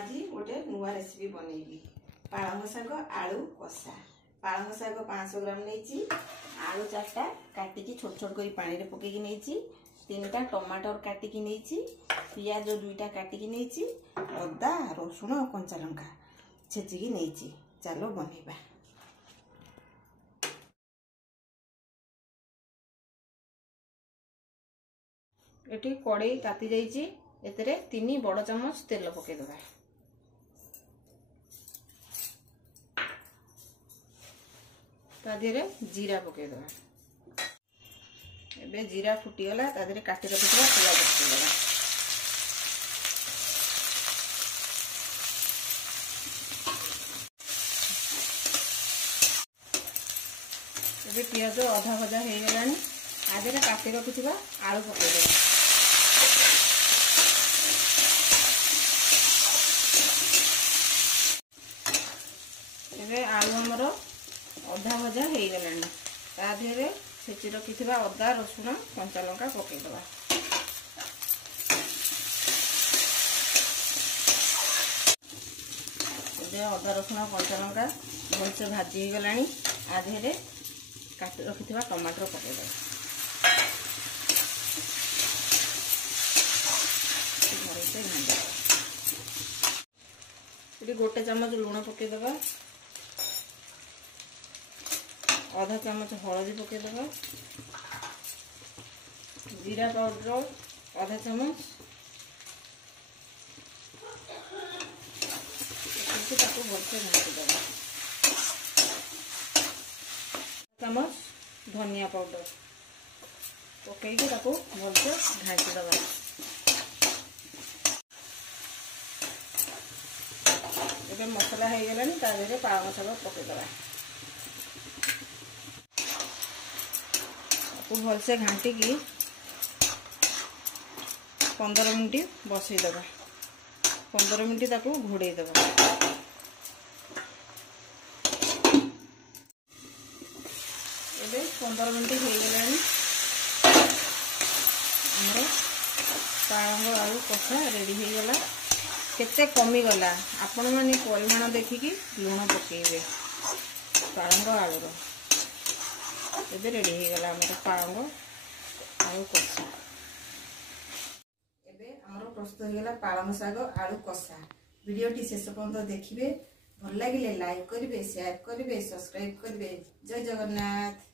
आज गोटे नुआ रेसिपी बनैबी पालंग शाग आलू कषा। पालंग शाग 500 ग्राम नहीं, आलू 4टा काटिकी छोट छोट कर पानी में पकईकी नहीं, 3टा टमाटर काटिकी नहीं, पियाज 2टा काटिकी नहीं, अदा रसुण कंचा लंका छेचिकी नहीं। चलो बनैबा। एटी कड़ई ताती जाइए, एतरे 3 बड़ चामच तेल पकईदबा। तादेरे जीरा पकईदबा। एबे जीरा फुटीगला, तादेरे काटी रखिथिबा पियाज पकईदबा। एबे पियाज अधा भजा हो गलानी, आदेरे काटी रखिथिबा आलू पकईदबा। एबे आलू हमर अधा भजा हो गलानी, तादेरे छेची रखिथिबा अदा रसुण कंचा लंका पकईदबा। एबे अदा रसुण कंचा लंका भलसे भाजी हो गलानी, आधेरे काटी रखिथिबा टमाटर पकईदबा। गोटे चामच लुण पकईदबा, आधा चामच हलदी पकईदबा, जीरा पाउडर आधा चामच, भलसे घाटीदबा। चामच धनिया पाउडर पकईकी भलसे घाटीदबा। एबे मसला हो गलानी, तादेरे पालंग शाग पकईदबा। भलसे घाटिकी 15 मिनट बसईदबा। 15 मिनट ताकू घोड़ईदबा। एबे 15 मिनट हो गलानी, हमर पालंग आलू कषा रेडी हो गला। केते कमी गला, आपण माने परिमाण देखिकी लुण पकेइबे पालंग आलूर। एबे रेडी हो गला हमर पालंग आलू कषा। एबे हमर प्रस्तुत हो गला पालंग शाग आलू कषा। वीडियोटी शेष पर्यंत देखिबे, भल लागिले लाइक करिवे, शेयर करिवे, सब्सक्राइब करिवे। जय जगन्नाथ।